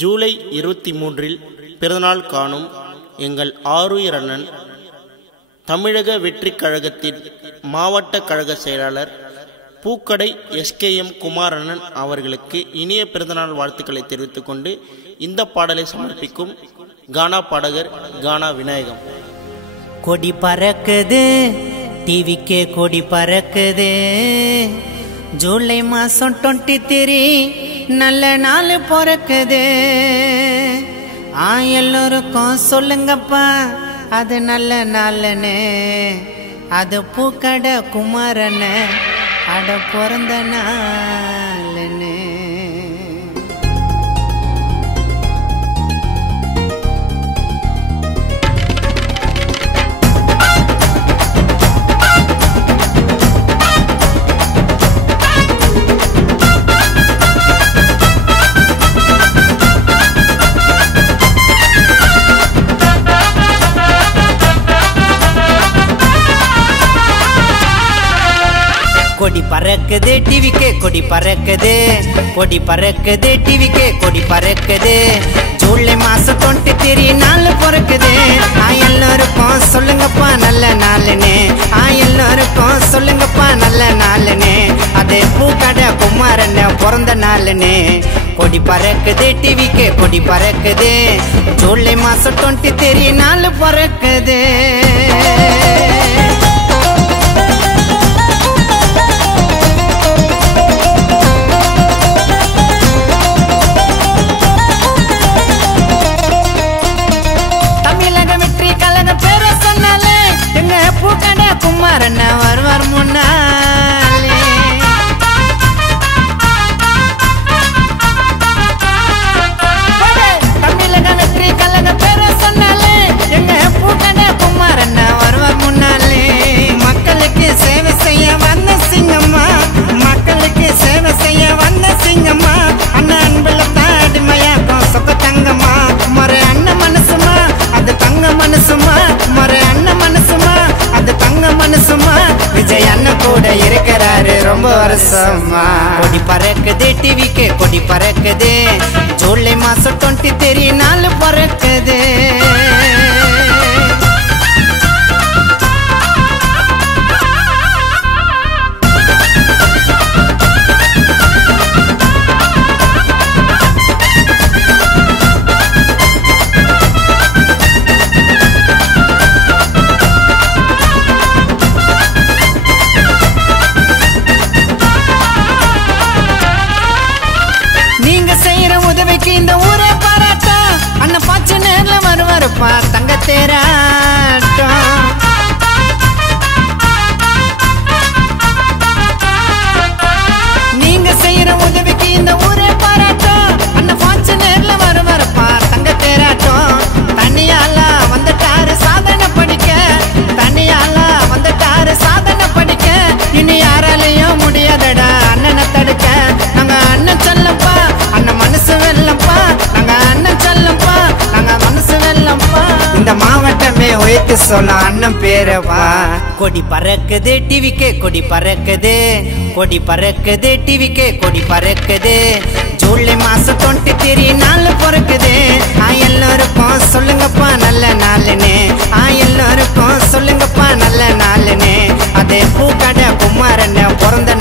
ஜூலை 23 பிறந்தநாள் காணும் எங்கள் ஆருயிர் அண்ணன் தமிழக வெற்றிக் கழகத்தின் மாவட்ட கழக செயலாளர் பூக்கடை SKM குமாரண்ணன் அவர்களுக்கு இனிய பிறந்தநாள் வாழ்த்துக்களை தெரிவித்துக் கொண்டு இந்த பாடலை சமர்ப்பிக்கும் கானா பாடகர் கானா விநாயகம். கொடி பறக்குது டிவிக்கே கொடி பறக்குது, ஜூலை மாசம் 23 நல்ல நாள் பிறக்குது. எல்லோருக்கும் சொல்லுங்கப்பா அது நல்ல நாள்னு, அது பூக்கடை குமாரன் அட பிறந்த நாள்னு. கொடி பறக்குது டிவிக்கே கொடி பறக்குது, கொடி பறக்குது டிவிக்கே கொடி பறக்குது. ஜூலை மாசம் 23 நாள் பிறக்குது. எல்லோருக்கும் சொல்லுங்கப்பா நல்ல நாள்னு, எல்லோருக்கும் சொல்லுங்கப்பா நல்ல நாள்னு, அது பூக்கடை குமாரன் பிறந்த நாள்னு. கொடி பறக்குது டிவிக்கே கொடி பறக்குது, ஜூலை மாசம் 23 நாள் பிறக்குது. பூக்கடை குமாரன் வருவார் முன்னாலே, தமிழக வெற்றி கழக பேர சொன்னாலே எங்க பூக்கடை குமாரன் வருவார் முன்னாலே. மக்களுக்கு சேவை செய்ய வந்த சிங்கம்மா, மக்களுக்கு சேவை செய்ய வந்த சிங்கம்மா, அண்ணன் அன்புல தாடிமையாக்கும் சொக்க தங்கம்மா. மறு அண்ணன் மனசுமா அது தங்க மனசுமா, மறு அண்ணன் மனசுமா அது தங்க மனசுமா, விஜய் அண்ணன் கூட இருக்கிறாரு ரொம்ப வருஷமா. கொடி பறக்குது டிவிக்கே கொடி பறக்குது, ஜூலை மாசம் 23 நாள் பறக்குது. இந்த ஊரே பாராட்டா அண்ணன் பாச்சு நேர்ல வருவாருப்பா தங்க தேராட்டம். நீங்க செய்யற உதவிக்கு இந்த ஊரே பாராட்டா அண்ணன் பாச்சு நேர்ல வருவாருப்பா தங்க தேராட்டம். தனியால வந்துட்டாரு சாதனை படிக்க, தனியால வந்துட்டாரு சாதனை படிக்க, இனி யாராலையும் முடியாதடா அண்ணனை தடுக்க. நாங்க அண்ணன் சொல்லப்பா அண்ணன் மனசு வெல்லப்பா, நாங்க அண்ணன் சொல்லப்பா நாங்க மனசு வெல்லப்பா. இந்த மாவட்டமே உயர்த்து சொல்ல அண்ணன் பேரவா. கொடி பறக்குது டிவிக்கே கொடி பறக்குது, கொடி பறக்குது டிவிக்கே கொடி பறக்குது. ஜூலை மாசம் 23 நாள் பிறக்குது. எல்லோருக்கும் சொல்லுங்கப்பா நல்ல நாள்னு, எல்லோருக்கும் சொல்லுங்கப்பா நல்ல நாள்னு, அது பூக்கடை குமாரன் பிறந்த